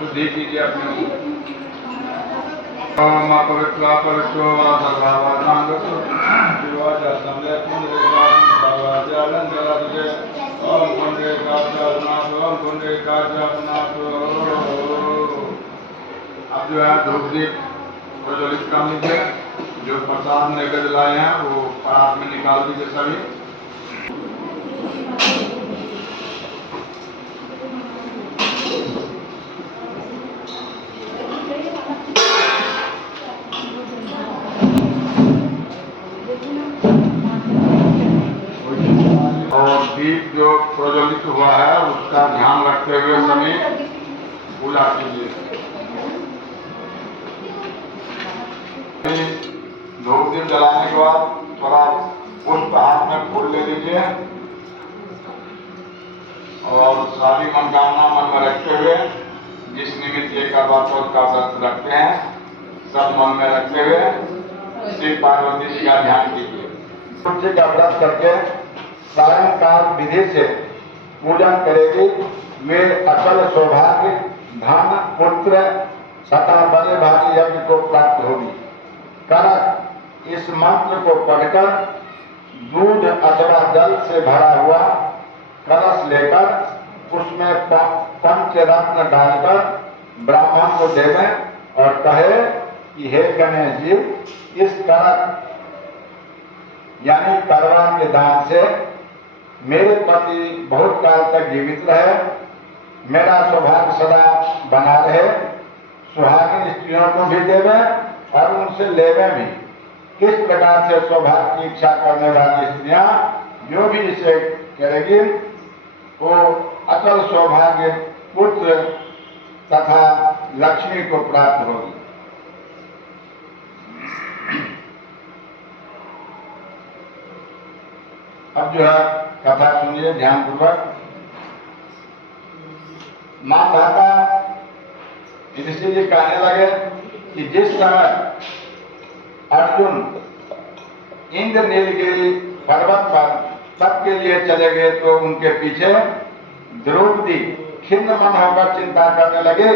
शुद्धि कीजिए अपने ओम अपवित्र पवित्रो वा सर्वावरणांगसु जीवाचा सम्यक पुंडरीकाचलंजलते ओम पुंडरीकाचलनाथ ओम पुंडरीकाचलनाथ। अब जो है धूप दीप प्रज्वलित कर लीजिए। जो प्रसाद नैवेद्य लाए हैं वो परात में निकाल दीजिए सभी। और दीप जो प्रज्वलित हुआ है उसका ध्यान रखते हुए सभी पूजा कीजिए। धूप दीप जलाने के बाद थोड़ा पुष्प हाथ में फूल ले लीजिए और सारी मनोकामना मन में रखते हुए जिस निमित्त ये करवा चौथ का व्रत रखते हैं सब मन में रखते हुए शिव पार्वती जी का ध्यान कीजिए। तुलसी का व्रत करके सायंकाल विधि से पूजन करेगी। वे अकल सौभाग्य धन पुत्र तथा बड़े भारी यज्ञ को प्राप्त होगी। करक इस मंत्र को पढ़कर दूध अथवा जल से भरा हुआ कलश लेकर उसमें पंचरत्न डालकर ब्राह्मण को देवें और कहे कि हे गणेश जी, इस करक यानी करवा के दान से मेरे पति बहुत काल तक जीवित रहे, मेरा सौभाग्य सदा बना रहे, सुहागिन स्त्रियों को भी देवे और उनसे लेवे भी। किस प्रकार से सौभाग्य की इच्छा करने वाली स्त्रियां जो भी इसे करेगी वो अकल सौभाग्य पुत्र तथा लक्ष्मी को प्राप्त होगी। अब जो है कथा सुनिए ध्यानपूर्वक। मां धाता ऋषि जी कहने लगे कि जिस समय अर्जुन इंद्र नीलगिरी पर्वत पर तप के लिए चले गए तो उनके पीछे द्रौपदी खिन्न मन होकर चिंता करने लगे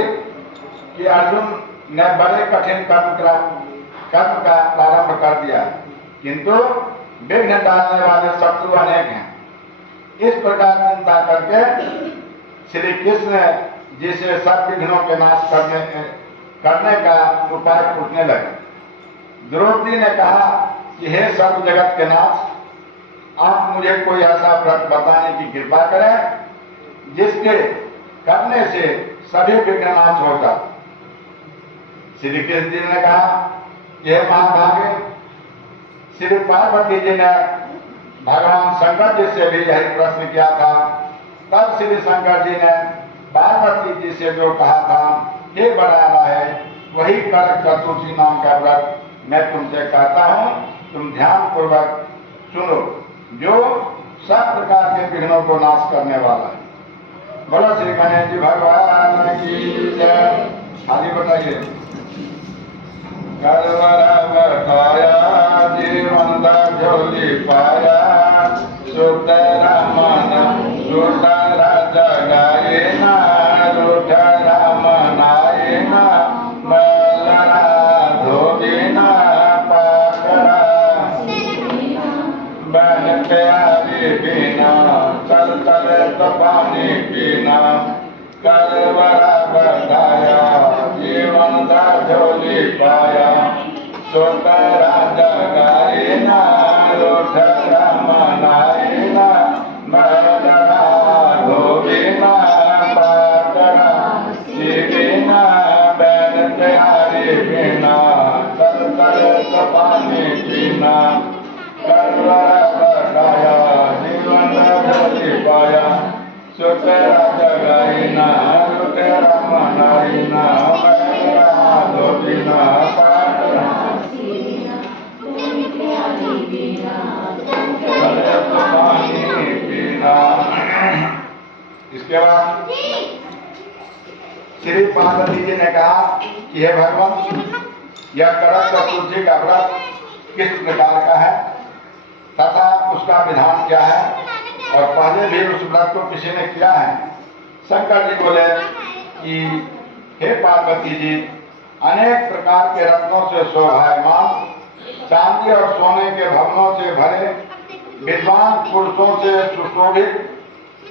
कि अर्जुन ने बड़े कठिन कर्म का प्रारंभ कर दिया किंतु विघ्न डालने वाले शत्रु अनेक हैं। इस प्रकार चिंता करके श्री कृष्ण जी से सब विघ्नों के नाश करने का उपाय पूछने लगे। द्रौपदी ने कहा कि हे सर्व जगत के नाथ, आप मुझे कोई ऐसा व्रत बताने की कृपा करें जिसके करने से सभी विघ्न नाश होता। श्री कृष्ण जी ने कहा यह महाभागे, श्री पार्वती जी ने भगवान शंकर जी से भी यही प्रश्न किया था। तब श्री शंकर जी ने पार्वती जी से जो कहा था हे बड़ा है वही करक चतुर्थी नाम का व्रत मैं तुमसे कहता हूँ, तुम ध्यान पूर्वक सुनो, जो सब प्रकार के विघ्नों को नाश करने वाला है। बोलो श्री गणेश जी भगवान की जय। आगे बताइए। करवरा बताया जीवन दा झोली पाया, सुतरा मन सुतरा जगाए ना, रुठरा मनाए ना, मलरा धोबी ना, पाकरा बन प्यारी पीना, चल चले तो पानी पीना। करवरा बताया जीवन दा झोली पाया, सुतरा जगाए ना, रुठरा मनाए ना, मलरा धोबी ना, पाकरा सीबी ना, बैन प्यारी पीना, चल चले तो पानी पीना। करवरा बताया जीवन दा झोली पाया, सुतरा जगाए ना, रुठरा मनाए ना, मलरा धोबी ना, पाकरा इसके बाद श्री पार्वती जी ने कहा कि हे भगवान, यह करक चतुर्थी का व्रत किस प्रकार का है तथा उसका विधान क्या है और पहले भी उस व्रत को किसी ने किया है। शंकर जी बोले कि हे पार्वती जी, अनेक प्रकार के रत्नों से शोभायमान, चांदी और सोने के भवनों से भरे, विद्वान पुरुषों से सुशोभित,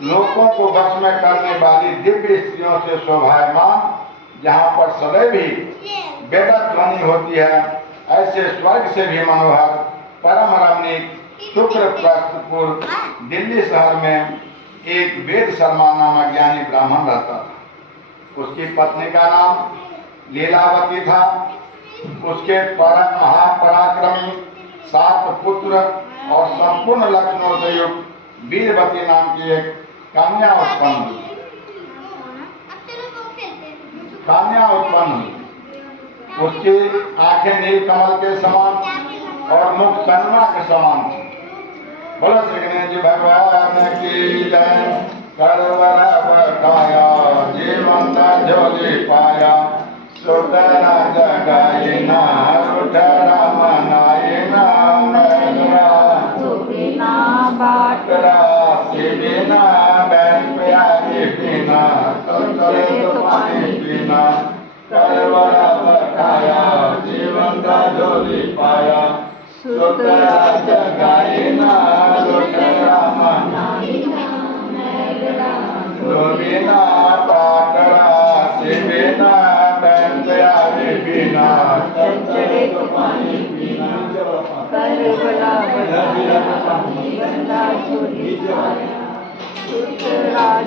लोगों को वश में करने वाली दिव्य स्त्रियों से शोभायमान, जहाँ पर सदैव ही वेदक ध्वनि होती है, ऐसे स्वर्ग से भी मनोहर परम रमणीक शुक्र प्रस्थपुर दिल्ली शहर में एक वेद शर्मा नामक ज्ञानी ब्राह्मण रहता था। उसकी पत्नी का नाम लीलावती था। उसके परम महापराक्रमी 7 पुत्र और संपूर्ण लक्षणों से युक्त वीरवती नाम की एक कन्या उत्पन्न हुई। उसकी आंखें नीलकमल के समान और मुख चंद्रमा के समान थी। बोलो श्री गणेश जी भगवान की जय। करवर बकाया जीवन झोली पाया, सुतरा जगाई ना रुठरा मनाई ना मैरा बिना बाटरा बिना बैन प्यारी बिना चले तो पानी पीना। करवर बकाया जीवन झोली पाया, सुतरा जगाई ना रुठरा मनाई बिना बाटरा बिना बैन प्यारी बिना चले तो पानी पीना। करवला बंदा झोली पाया, सुतरा जगाई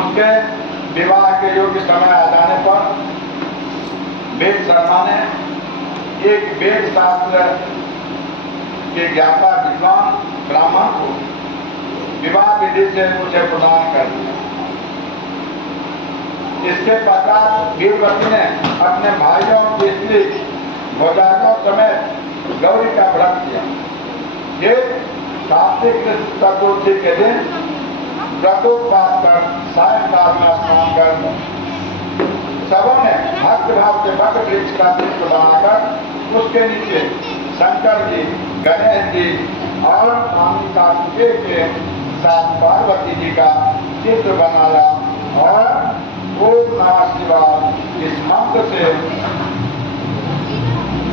उसके विवाह के योग्य समय आ जाने पर वेद शर्मा ने एक वेद शास्त्र के ज्ञाता विद्वान ब्राह्मण को विवाह विधि से उसे प्रदान कर दिया। इसके पश्चात वीरवती ने अपने भाइयों की स्त्री भोजाओं समेत गौरी का व्रत किया। ये कार्तिक चतुर्थी के दिन व्रतोपवास कर सायंकाल में स्नान कर सबों ने भक्त भाव से वट वृक्ष का चित्र बनाकर उसके नीचे शंकर जी, गणेश जी और स्वामी कार्तिकेय के साथ पार्वती जी का चित्र बनाया और ओम नमः शिवाय इस मंत्र से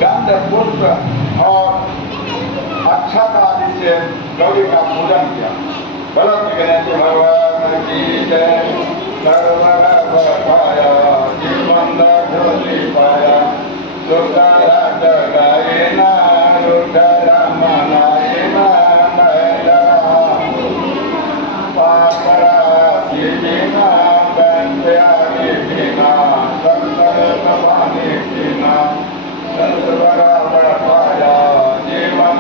गंध पुष्प और अक्षत आदि से गौरी का पूजन किया। बोलो श्री गणेश भगवान की जय। करवर बकाया जीवन झोली पाया, सुतरा जगाई ना रुठरा मनाई ना मैरा पाकरा बिना बैन प्यारी बिना संतर पानी पीना। करवर बकाया जीवन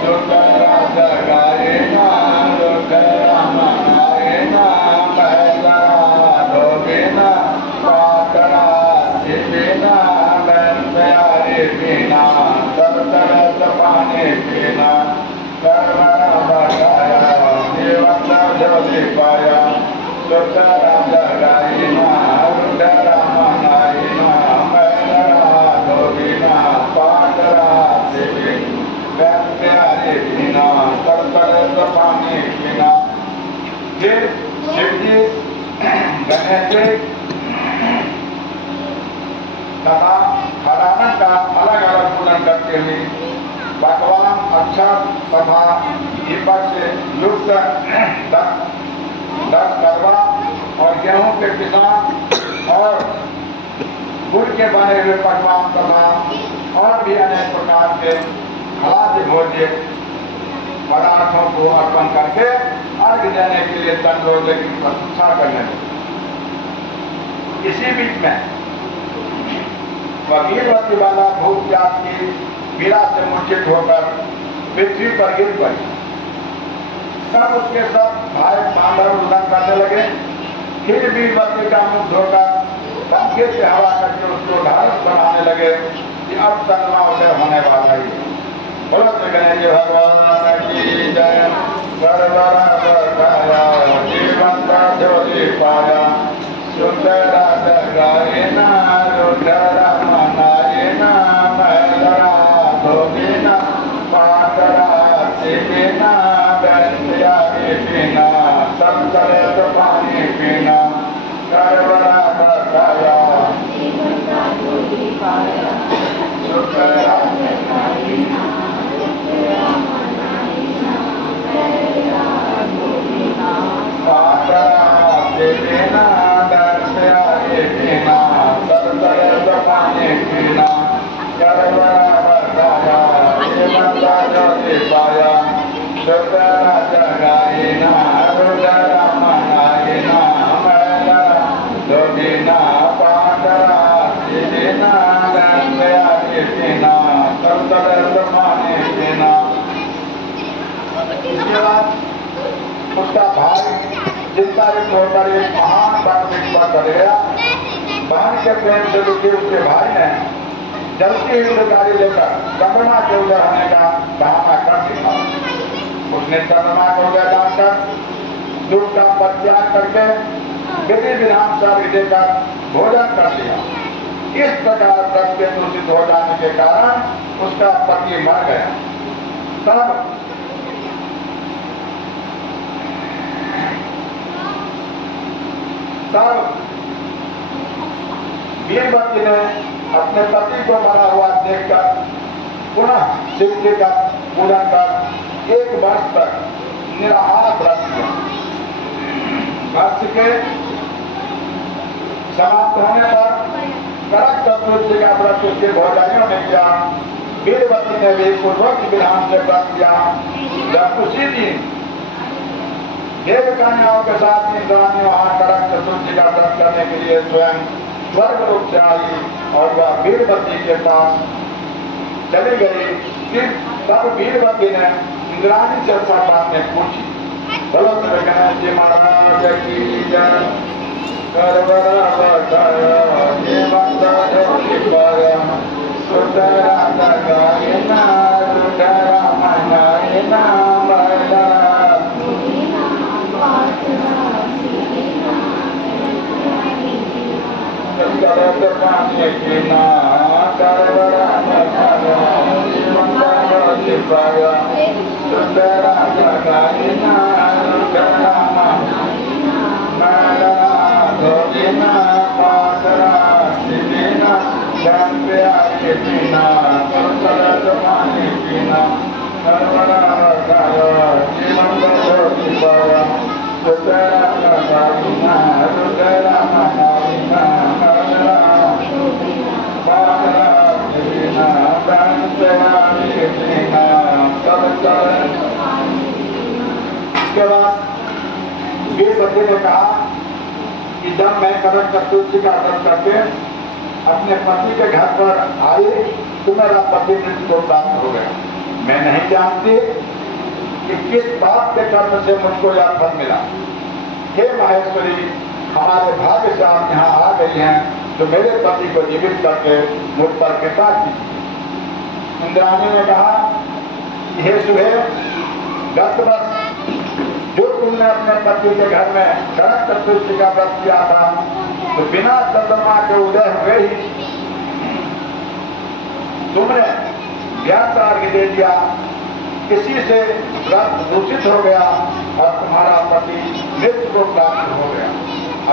सुतरा जगाई ना रुठरा मनाई ना मैरा बिना पाकरा बिना बैन प्यारी बिना संतर पानी पीना। करवर बकाया जीवन झोली पाया, सुतरा जगाई ना रुठरा मनाई ना मैरा बिना पाकरा बैन प्यारी बिना संतर पानी पीना। फिर शिव जी, गणेश जी तथा हरानन का अलग अलग पूजन करते हुए भगवान अक्षर तथा दीपक से युक्त 10 करवा और गेहूं के किसान और गुड़ के बने हुए पकवान तथा और भी अनेक प्रकार के खाद्य भोज्य पदार्थों को अर्पण करके अर्घ देने के लिए चंद्रोदय की प्रतीक्षा करने लगे। इसी बीच में वीरवती वाला भूख प्यास की पीड़ा से मूर्छित होकर पृथ्वी पर गिर पड़ी। तब उसके सब भाई पांडव रुदन करने लगे। फिर वीरवती का मुख धोकर पंखे से हवा करके उसको ढालस बनाने लगे कि अब चंद्रमा उदय होने वाला ही है। बोलो श्री गणेश भगवान की जय। करवर बकाया जीवन झोली पाया, सुतरा जगाई उसका भाई जितना एक महान बात कर गया। बहन के प्रेम से दुखी उसके भाई ने जल्दी हिंदुकारी लेकर चंद्रमा के उधर होने का बहाना कर दिया। उसने चंद्रमा को उधर डालकर दुख का परित्याग करके विधि विधान सब देकर भोजन कर दिया। इस प्रकार सत्य दूषित हो जाने के कारण उसका पति मर गया। तब वीरवती ने अपने पति को मरा हुआ देखकर पुनः शिव जी का पूजन कर 1 वर्ष तक निराहार व्रत किया। वर्ष के समाप्त होने पर करक चतुर्थी का व्रत उसके भौजाइयों ने किया। वीरवती ने भी पूर्वोक्त विधान से व्रत किया। जब उसी दिन देव कन्याओं के साथ इंद्राणी वहां करक चतुर्थी का व्रत करने के लिए स्वयं स्वर्ग लोक से आई और वह वीरवती के पास चली गई। फिर तब वीरवती ने इंद्राणी से सब बातें पूछी। बोलो गणेश जी महाराज की जय। इसके बाद वीरवती ने कहा कि जब मैं करक चतुर्थी का व्रत करके अपने पति के घर पर आई तो मेरा पति मृत्यु को प्राप्त हो गया। मैं नहीं जानती कि किस बात के कर्म से मुझको यह फल मिला। हे महेश्वरी, हमारे भाग्य से आप यहाँ आ गई हैं तो मेरे पति को जीवित करके मुझ पर कृपा की। इंद्राणी ने कहा, हे सुहे, गत वर्ष जो तुमने अपने पति के घर में करक चतुर्थी का व्रत किया था तो बिना चंद्रमा के उदय हुए ही तुमने व्यर्थ अर्घ्य दे दिया। किसी से व्रत दूषित हो गया और तुम्हारा पति मृत्यु को प्राप्त हो गया।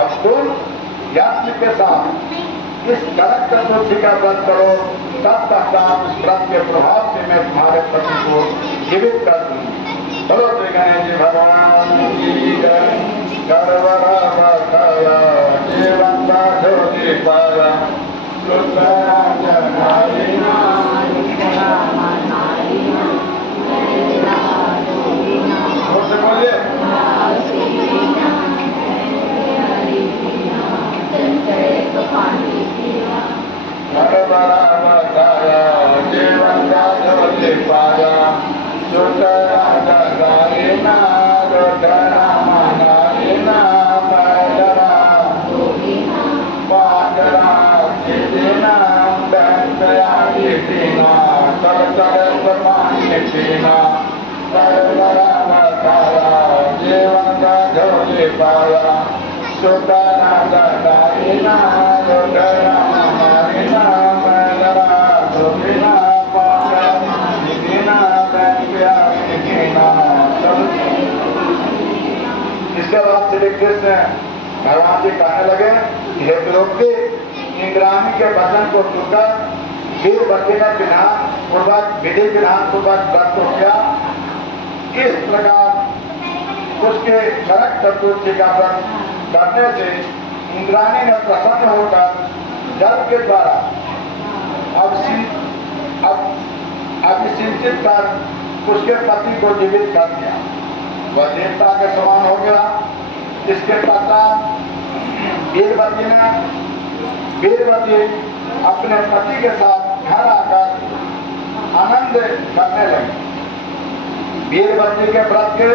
अब तुम यज्ञ के साथ इस करक चतुर्थी का व्रत करो, तब तक इस व्रत के प्रभाव से मैं तुम्हारे पति को जीवित कर दूंगी। चलो श्री गणेश जी भगवान की जय। जीवन का ज्योति पाया इसके बाद श्री कृष्ण भगवान जी कहने लगे, हे द्रौपदी, इंद्राणी के वचन को सुनकर वीरवती ने विधान पूर्वक विधि विधान पूर्वक व्रत को किया। इस प्रकार उसके नरक चतुर्थी का व्रत करने से इंद्राणी ने प्रसन्न होकर जल के द्वारा अभिसिंचित कर उसके पति को जीवित कर दिया। वह देवता के समान हो गया। इसके पश्चात वीरवती अपने पति के साथ घर आकर आनंद करने लगी। वीरवती के व्रत के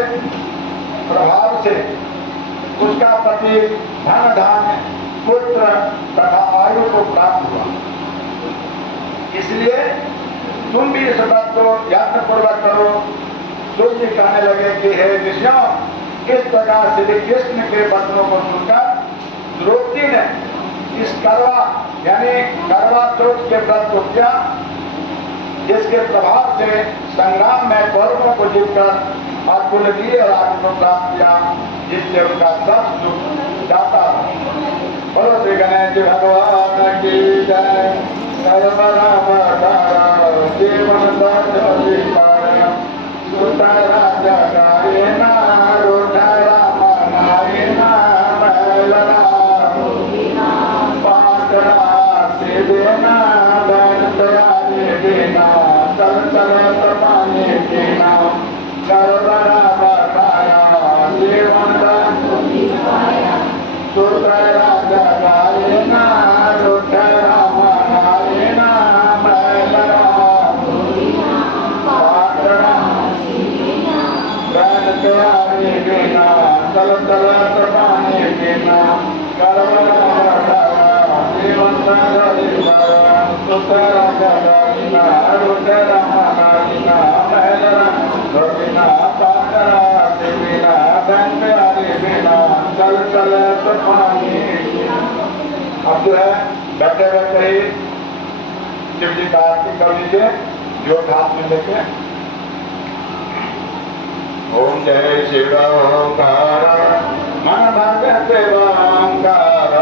प्रभाव से उसका पति धन धान्य पुत्र तथा आयु को प्राप्त हुआ। इसलिए तुम भी इस व्रत को यत्न पूर्वक करो। सूर्य कहने लगे कि हे ऋषियों, इस प्रकार श्री कृष्ण के वचनों को सुनकर द्रौपदी ने इस करवा यानी करवा चौथ के व्रत को किया, जिसके प्रभाव से संग्राम में कौरवों को जीतकर अतुलनीय राज्य को प्राप्त किया, जिससे उनका सब दुख जाता था। बोलो श्री गणेश भगवान की जय। कर्म राम तारा जीवन राजा गायना रोधा राम नायना मैलना पाटना से देना दैन दयाले देना चल चल पानी पीना कर्म राम तारा जीवन रोधा राजा गायना रोधा राम नायना मैलना पाटना प्यारे बिना चल चल पानी पीना कर्म जीवन सुतरा जगीना रुद्रा महाना महलरा बिना पाकरा बिना धन प्यारे बिना चल चल पानी। अब जो है बैठे बैठे ही शिव जी का आरती कर लीजिए, जो हाथ में लेके। ओम जय शिव ओंकार मन भगत ओंकार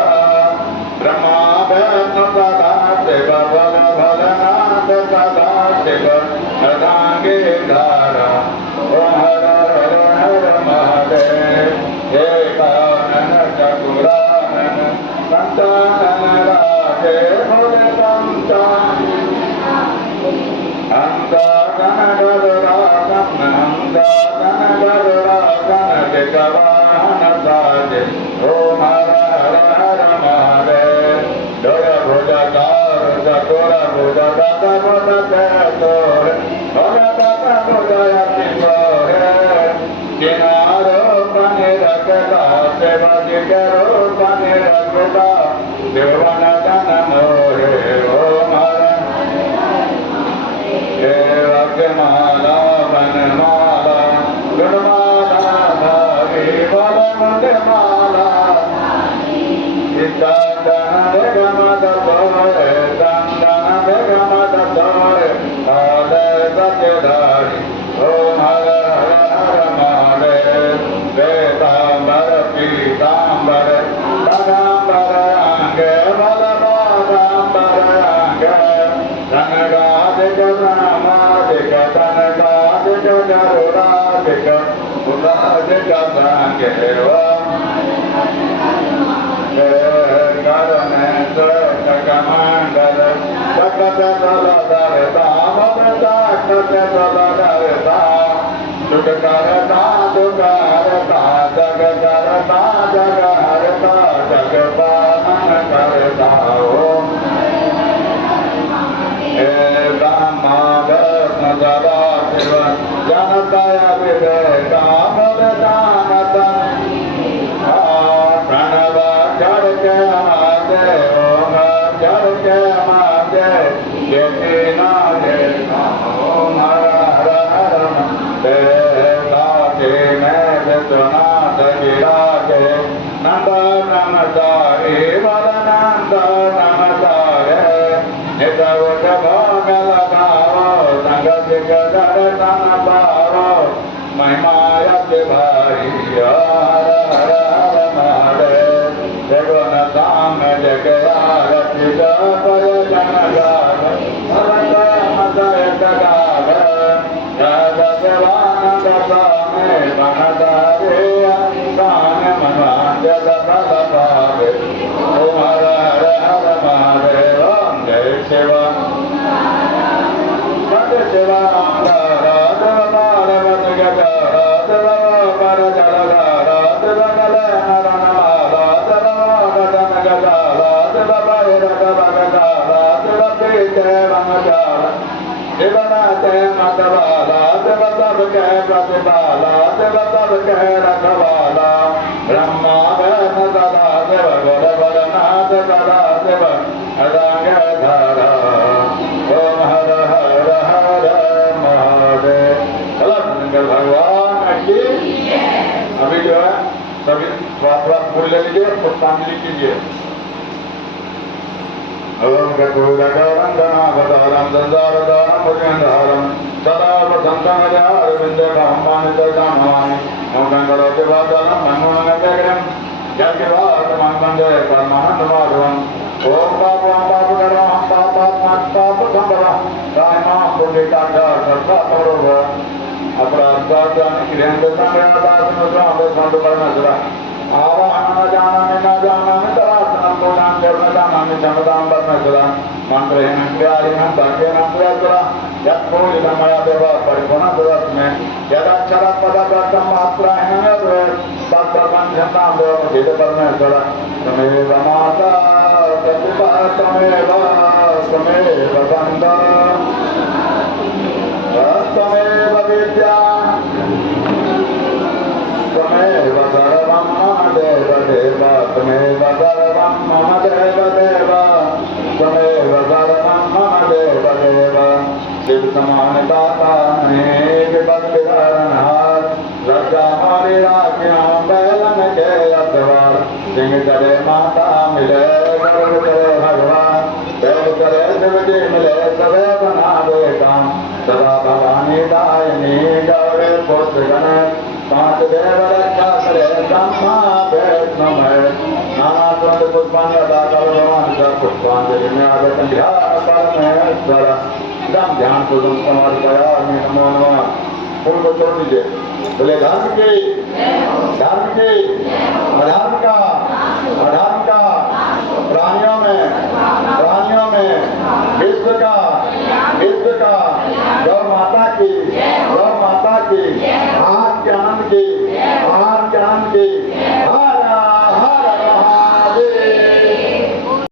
ब्रह्मा विष्णु सदा शिव बल भलनाथ सदा शिव अर्धांगे धारा ओम हर हर हर महादेव हे कानन चतुरानन संतानन राजे भोले संतान अंदागन गरुरागन अंदागन गरुरागन जगवाहन साजे ओम हर हर हर महादेव डोर भुज कार चतुर भुज दत भुज तोर भुज दत भुज अति गोरे किनारो बने रखता से बज करो बने रखता देवन जन मोरे ओम हर माला वनमाला गुणमाला धारी वन मुंडमाला चंदन बेगमद तोरे चंदन बेगमद तोरे आदर सत्यधारी ओम हर हर हर महादेव वेदांबर पीतांबर पदांबर अंगे बल बादांबर अंगे धनगादिक ब्रह्मादिक धनगादिक गरुडादिक उदादिक संगे कमंडल सकत दलधरता ममता सकत दलधरता सुख करता दुख हरता जग करता जग हरता जग पालन करता ओम ब्रह्मा विष्णु सदा शिव जनतया विवेका जानता प्रणव जड़ के माते ओम जड़ के माते ये नारे ओम हर हर हर देवता के मैं विश्वनाथ गिरा के नंद नमस्तारे वर नंद नमस्तारे नित उठ भोगल गावो संगत के दर्शन पावो महिमायत भारी हर हर हर महादेव जगन धाम जगरारति जय जन गान मनदारे अंगान मनवांजल फलपावे ओम हर हर हर महादेव जय शिवा जय शिवा राधव पार्वत गजा राधव पर जल राधव कल नरन राधव गजन गजा राधव भैरव गजा राधव प्रीत रंगचार शिवनाथ मतवाला शिव सब कह प्रतिपाला शिव सब कह रखवाला ब्रह्मा वैन सदा शिव गुर बलनाथ सदा शिव रंगधारा ओम हर हर हर महादेव। चलो शंकर भगवान की अभी जो है सभी स्वास्थ्य फूल ले लीजिए, पुष्पांजलि कीजिए। ओम कटोरगवंदनावतारं संसारदारं भुजगन्धारं सदा वसन्तं अरविन्दे ब्रह्माण्डमानि ओम गङ्गरोतिवादनं मन्मोहनजगरं यज्ञवादमं वन्दे परमानन्दमाधवम् ओम पापकर्मं पापसम्भवं कायमां पुण्यकार्यं सर्वतोरव अपराधान् क्रियन्ते आवाहन जानामि न जानामि तरासनं पूजां च न जानामि क्षमतां परमेश्वरा मन्त्रेण क्रियालीनं भक्तेन क्रियात्वरा यत्पूजितं मया देव परिपूर्णं ददास्मि यदक्षरपदव्रतं मात्राहीन यद्वेद तत्सर्वं देव भेद परमेश्वर त्वमेव माता प्रतिपा त्वमेव बन्धः त्वमेव विद्या त्वमेव सर्वं मम देव देव त्वमेव सर्वं मम देव देव त्वमेव सर्वं मम देव देव शिव समान दाता नहीं विपत्तिहरणहार लज्जा हमारी राखियां बैलन के अथवार सिंह करे माता मिले गर्व करे भगवान देव करे शिव जी मिले सवे बना दे काम सदा भवानी दायिनी गौरे पुत्र गणेश पांच देव रक्षा करे ब्रह्मा वैष्णव नाना द्वंद पुष्पांजलि अदा कर भगवान का पुष्पांजलि में आगतन ध्यान परमेश्वर एकदम ध्यान पूर्वक समाधि करामी नमो नमः। फूल को तोड़ दीजिए। बोले धर्म की अधर्म का प्राणियों में विश्व का गौ माता की